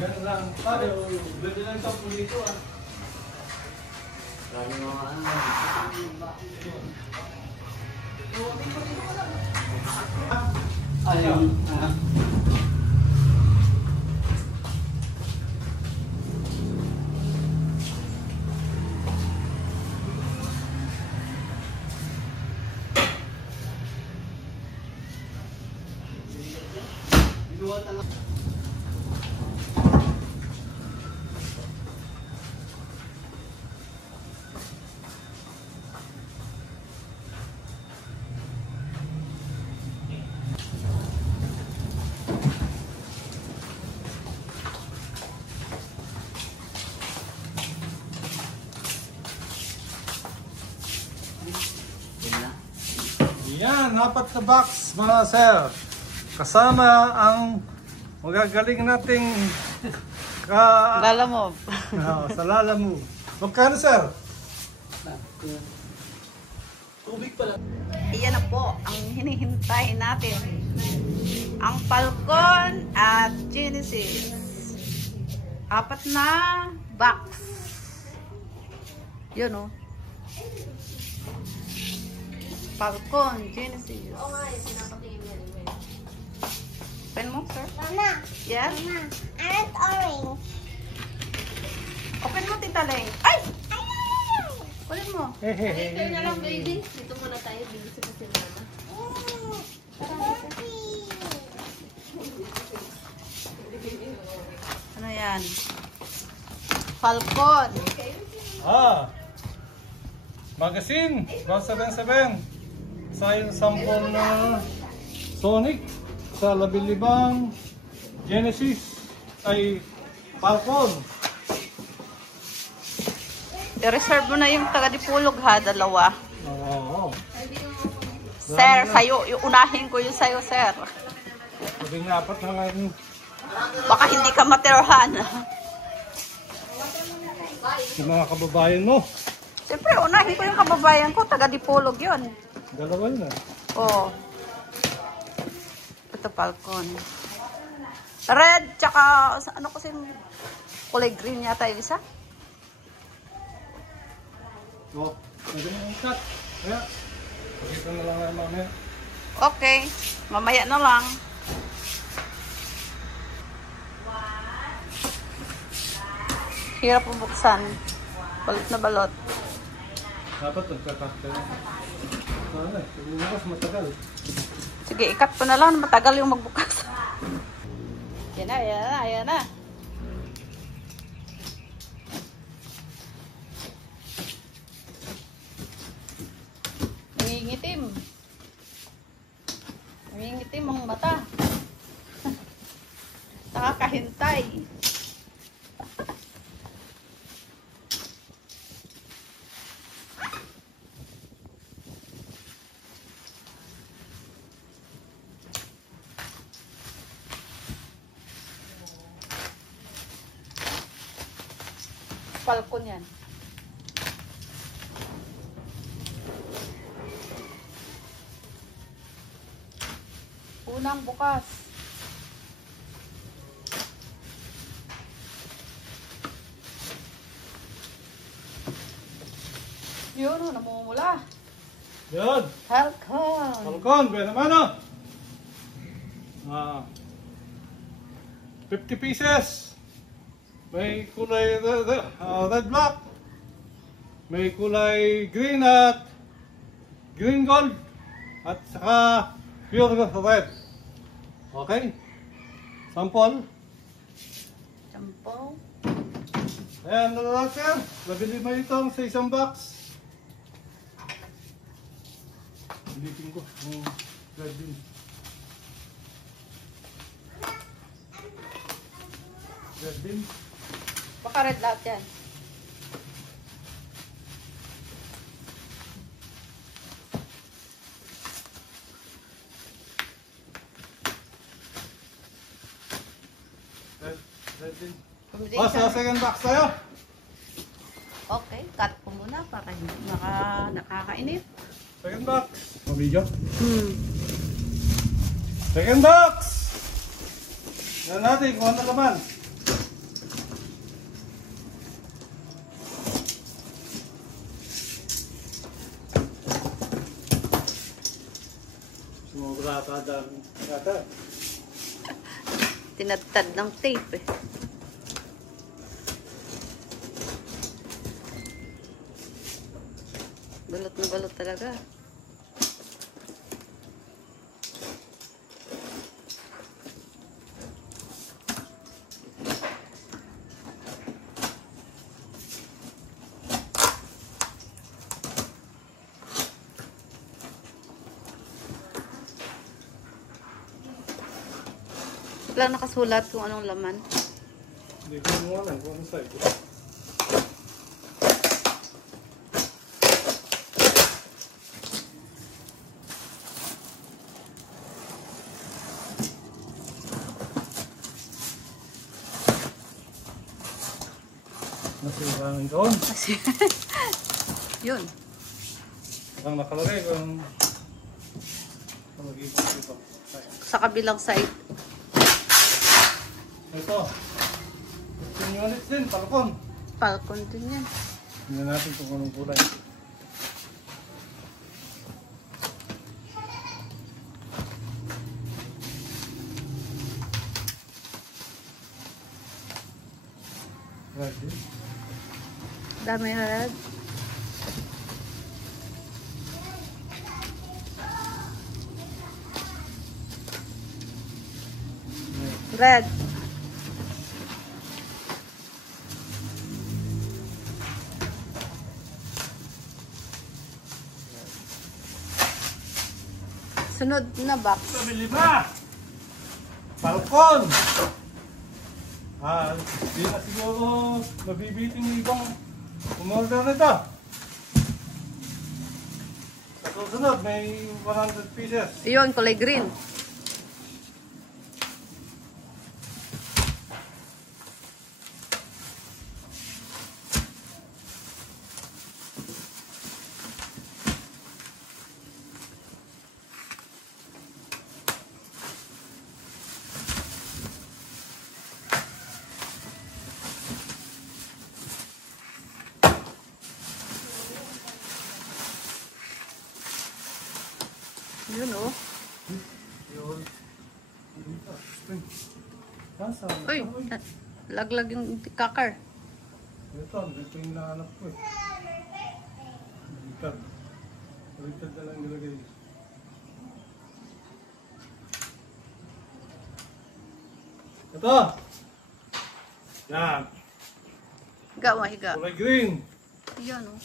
Ganun lang. Tayo, ganda lang sa dito ah. Marami mga ano. Ayun. Yan, 4 na box mga sir. Kasama ang magagaling nating Lalamove. Sa Lalamove. Magkano sir? Tubig pala. Iyan na po ang hinihintay natin. Ang Falcon at Genesis. 4 na box. Yun o. Falcon, Genesis. Oo nga, yung pinapatingin yan. Pen mo, sir? Mama! Yes? Mama! Aren't orange? Open mo, Tita Leng. Ay! Kunin mo. Later na lang, baby. Dito muna tayo. Bibisip ko si Mama. Ano yan? Falcon. Magazine 177. Sa yung sample na Sonic sa Labilibang Genesis ay Falcon. I-reserve mo na yung taga-dipulog ha, 2. Oo. Sir, sayo. Unahin ko yung sayo, sir. Sabing 4 na ngayon. Baka hindi ka matirhan. Yung mga kababayan mo. Siyempre, unahin ko yung kababayan ko. Taga-dipulog yun. 2 na. Oo. Ito, Falcon. Red, tsaka, ano kasi, kulay green yata yung isa. Oh, pwede mo yung cut. Kaya, pagkita na lang naman mamaya. Okay. Mamaya na lang. Hirap bubuksan. Balot na balot. Dapat nagkakat ka na. Sana eh, pag-umas matagal. Sige, ikat ko na lang. Matagal yung magbukas. Yan na, yan na, yan na. Nangingitim. Nangingitim ang mata. Nakakahintay. Falcon yan. Unang bukas. Yun, namumula. Yun! Falcon. Falcon, pwede naman o. 50 pieces. May kulay red black. May kulay green at green gold. At saka pure red. Okay? Sample. Sampo. Ayan, nalalakar. Nabili mo itong sa isang box. Bilitin ko. Red din. Red din. Baka red lahat yan. Red din. Combination. Sa second box tayo. Okay, cut ko muna para hindi nakakainit. Second box. Mabidyo. Second box. Yan natin kung ano naman. Dami yata. Tinadtad ng tape eh. Balot na balot talaga. Wala nakasulat kung anong laman. Hindi ko mo alam kung ano sa'yo. Nasira namin doon. Kasi, yun. Ang nakalagay kung magiging ito. Sa kabilang side. Ito. 15 units din, Falcon. Falcon din yan. Tingnan natin kung anong kulay. Right. Dami red. Red. Sunod na box. Sabi 5! Falcon! Di na siguro mabibiting yung ibang umorder nito. Sa susunod, may 100 pieces. Yun, kulay green. Yun oh. Yun. Spring. Nasa? Uy, laglag yung kakar. Ito yung hinahanap ko eh. Baliktad. Baliktad na lang nilagay. Ito! Yan. Higa, mahiga. Kulay green. Yan oh.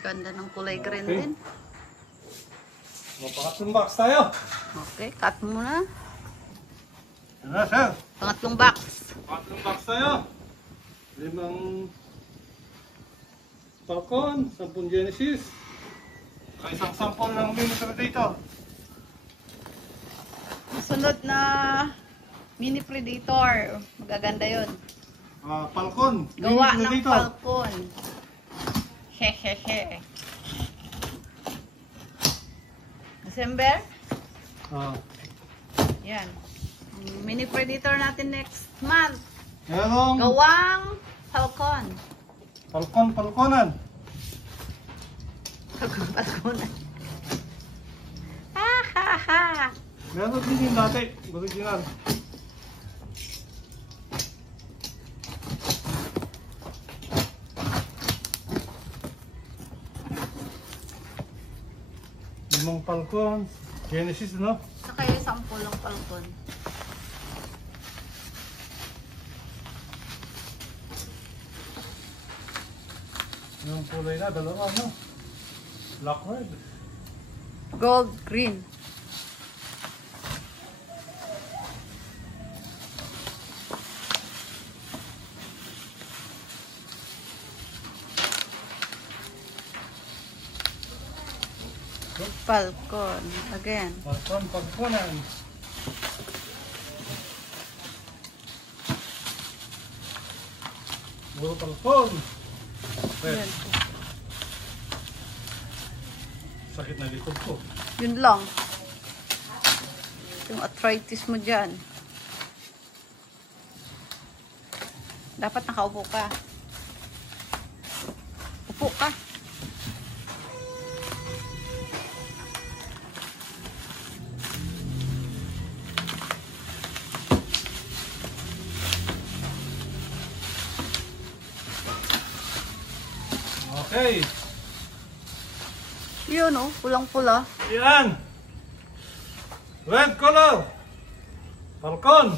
Ganda ng kulay green Okay. din. Pangatlong box tayo. Okay, cut mo na. Yan na, sir. Pangatlong box. Pangatlong box tayo. 5 Falcon, 10 Genesis. Isang sample ng mini Predator. Sunod na mini Predator. Magaganda yun. Falcon. Gawa mini ng Predator. Falcon. Hehehe. December? Yan. Mini Predator natin next month. Merong Gawang Falcon. Falconan. Falconan. Ha ha ha. Meron din yung dati, original. Limang Falcon, Genesis, no? Saka yung sample ng Falcon. Yung kulay na, dalawa, no? Black red. Gold, green. Falcon. Again. Falconan. Puro Falcon. Red. Yan. Sakit na likod ko. Yun lang. Yung arthritis mo dyan. Dapat nakaupo ka. Upo ka. Okay. Yun oh, pulang-pula. Yan. Red color. Falcon.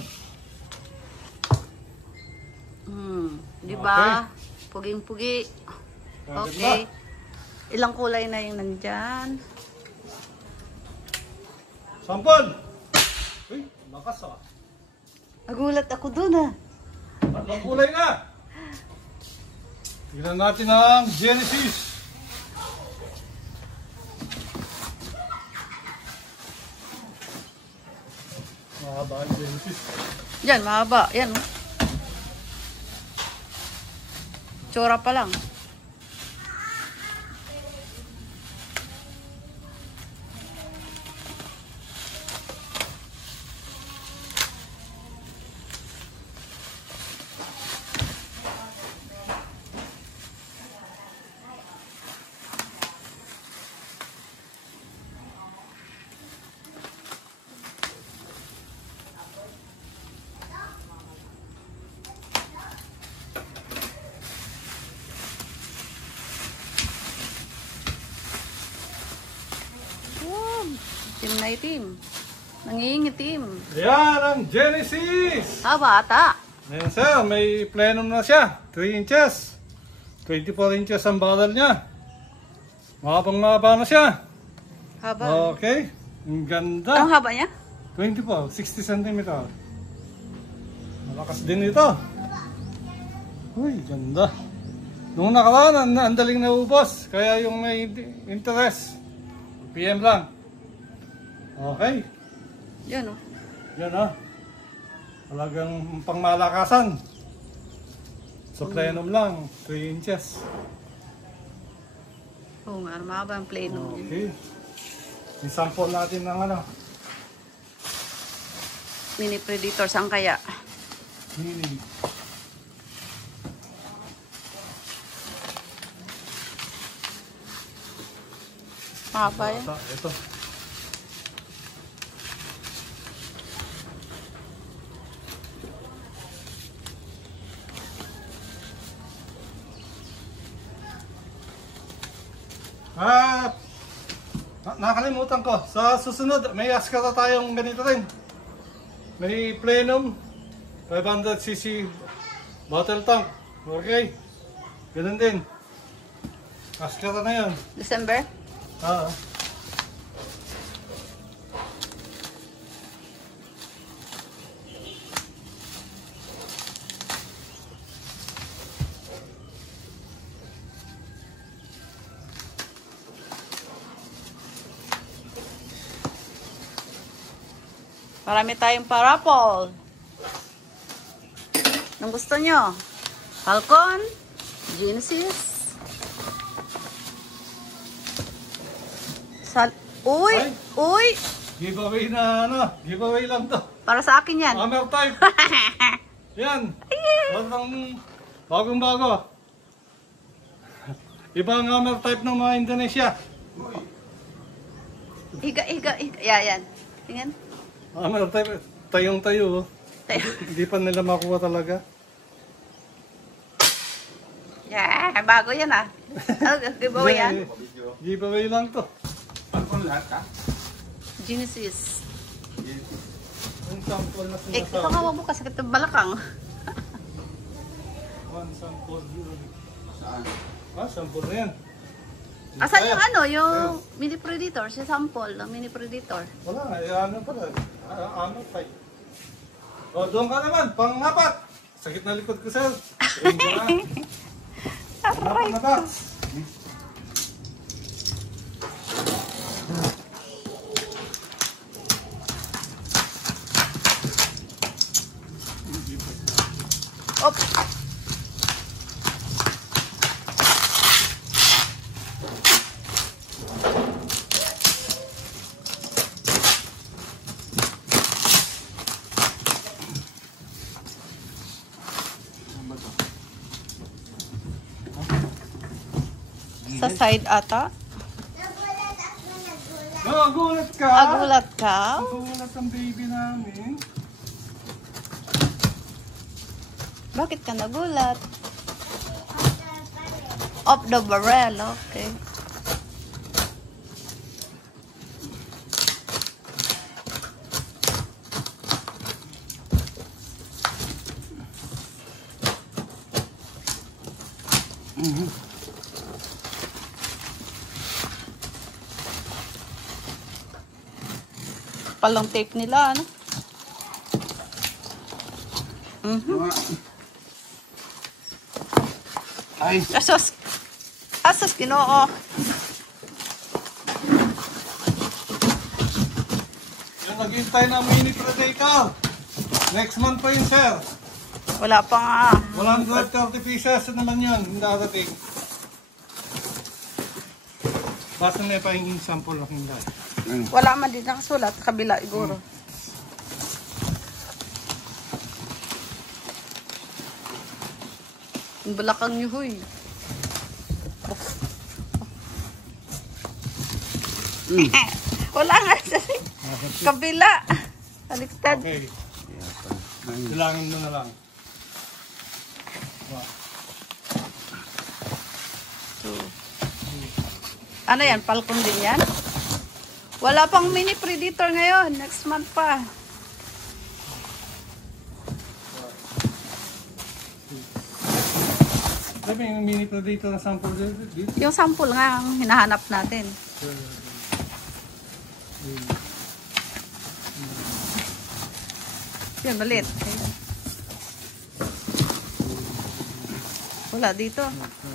Di ba? Puging-pugi. Okay. Ilang kulay na yung nandyan? Sampol. Uy, lakas ah. Nagulat ako dun ah. Tatlong kulay na. Tignan natin ang Genesis. Mahaba ang Genesis. Yan, mahaba. Yan oh. Tsura pa lang. Itim na itim. Nangingitim. Ayan ang Genesis. Bata. Ayan sir, may plenum na siya. 3 inches. 24 inches ang barrel niya. Mabang-maba na siya. Haba. Okay. Ang ganda. Anong haba niya? 24, 60 cm. Malakas din ito. Uy, ganda. Nung nakaraan, ang daling naubos. Kaya yung may interest, PM lang. Okay. Yan oh. Yan ah. Talagang pangmalakasan. So, plenum lang. 3 inches. Oo nga, mahaba ang plenum niya. Okay. I-sample natin ng ano. Mini Predator, saan kaya? Mini. Mahaba yan. Ito. Nakalimutan ko. Sa susunod, may askara tayong ganito rin. May plenum, 500cc bottle tank. Okay. Ganun din. Askara na yun. December? Oo. Marami tayong parapol. Anong gusto nyo? Falcon? Genesis? Uy! Ay. Uy! Giveaway na ano. Giveaway lang to. Para sa akin yan. Hammer type. Yan. Bagong bago. Ibang hammer type ng mga Indonesia. Higa. Yan. Tingnan. Hammer type. Tayong-tayo. Tayo. Hindi pa nila makuha talaga. Yeah, bago yan ah. Giveaway yan. Giveaway lang to. Genesis. Ang sample na Ito sinasabi. nga wag mo kasi ito balakang. One sample yun. Saan? Sample na yan. Asan yung ano, yung mini predator? Si sample ng mini predator. Wala nga, ano pala. Ano type. O, doon ka naman, pang-apat. Sakit na likod ko, sir. Ayun ka na. Apat na box. Op. Sa side ata? Nagulat ka? Agulat ka? Nagulat ang baby namin. Bakit ka nagulat? Of the barrel, okay. Palang tape nila, ano? Ay, Asos, Ginoo. Yung naghihintay na mini predator. Next month pa yun, sir. Wala pa nga. 130 pieces naman yun, hindi darating. Basta na ipahingin sample ng hindi. Wala man din nakasulat. Kabila, siguro. Ang balakang niyo, huy. Wala nga sa kabila. Baliktad. Okay. Bilangin mo na lang. Ano yan? Falcon din yan? Wala pang mini predator ngayon. Next month pa. Sabi yung mini predator na sample dito. Yung sample nga ang hinahanap natin. Yan, balit. Wala dito.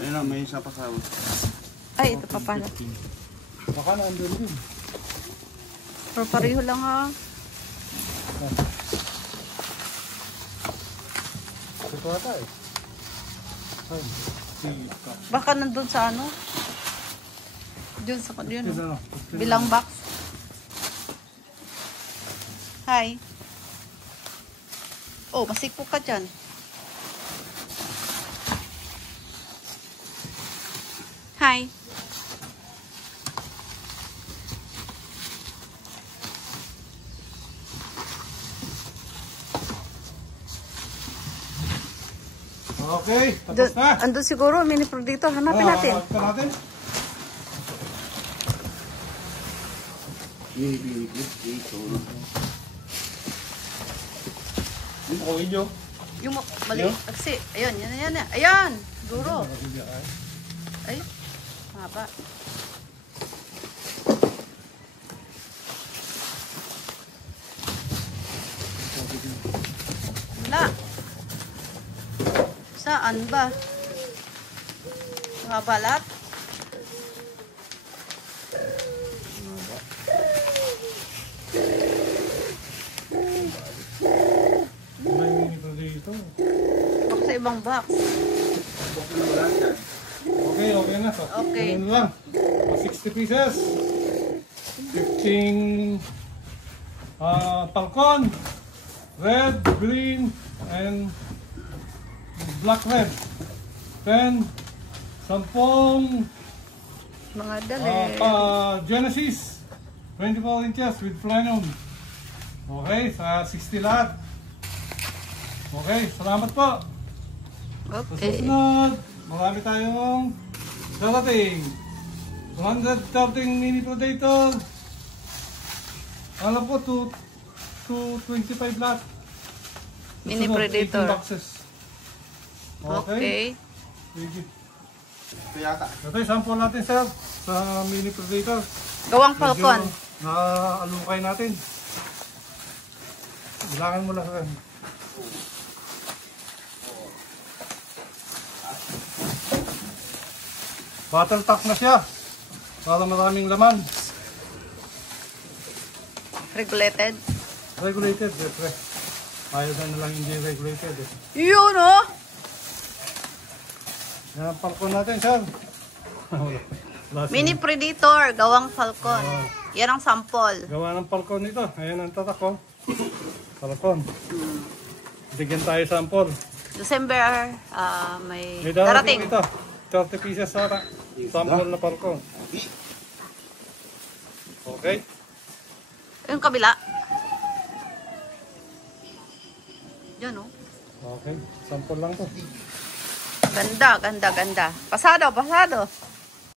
ayun na, may isa pa sa Ay, ito pa pala. Baka naandun din. Pero pareho lang ha. Ito ata eh. Ay, sika. Baka nandun sa ano? Diyan sa yun. Ito na. Bilang box. Hi. Oh, masipo ka dyan. Hi. Okay, tapos na. Andun siguro, mini predator. Hanapin natin. Hanapin natin. dito. Yung okay nyo. Yung mali. Kasi, ayun, yan. Ayan, siguro. Ay, haba. Wala. Saan ba? Mga balat? May mini predator. Baka sa ibang box. Okay na. So, Okay. ganun lang. 60 pieces. 15 Falcon, red, green, and black red. 10 10 Mga dali. Genesis 24 inches with plenum. Okay, sa 60 lahat. Okay, salamat po. Sa Okay. susunod, marami tayong darating. 113 mini predator. Alam ko, 225 lahat. Mini Susunod, predator. 18 boxes. Okay. Sige. Ito yata. Ito yung sample natin, sir, sa mini predator. Gawang Falcon. Na-alukay natin. Bilangan mo lang, sir. Bottle top na siya. Para maraming laman. Regulated. Regulated, siyempre. Ayaw na lang hindi regulated. Yun oh! Yan ang Falcon natin, sir. Last Mini Predator, gawang Falcon. Yan ang sample. gawa ng Falcon ito. Ayan ang tatak ko. Falcon. Bigyan tayo sample. December, may May darating. darating ito. 30 pieces sa sample na Falcon. Okay. Yung kabila. Yan oh. Okay. Sample lang to. Ganda, ganda, ganda. Pasado, pasado.